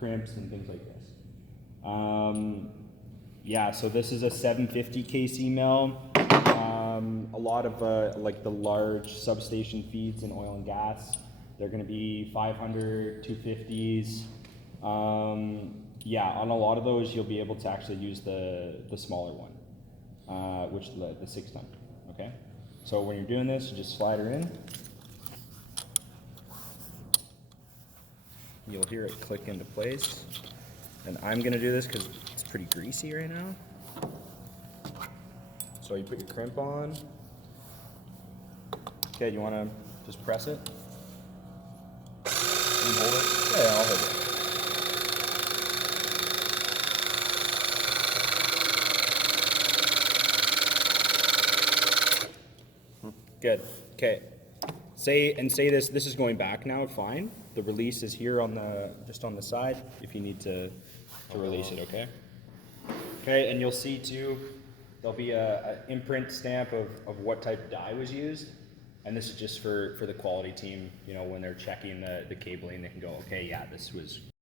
crimps and things like this. Yeah, so this is a 750 KC mill. A lot of like the large substation feeds in oil and gas, they're going to be 500, 250s. Yeah, on a lot of those, you'll be able to actually use the smaller one, which is the 6 ton. Okay, so when you're doing this, you just slide her in. You'll hear it click into place. And I'm gonna do this because it's pretty greasy right now. So you put your crimp on. Okay, you wanna just press it? And hold it? Yeah, I'll hold it. Good, okay. Say this is going back now, fine. The release is here on just on the side if you need to release it, okay? Okay, and you'll see too, there'll be an imprint stamp of what type of dye was used. And this is just for the quality team, you know, when they're checking the cabling, they can go, okay, yeah, this was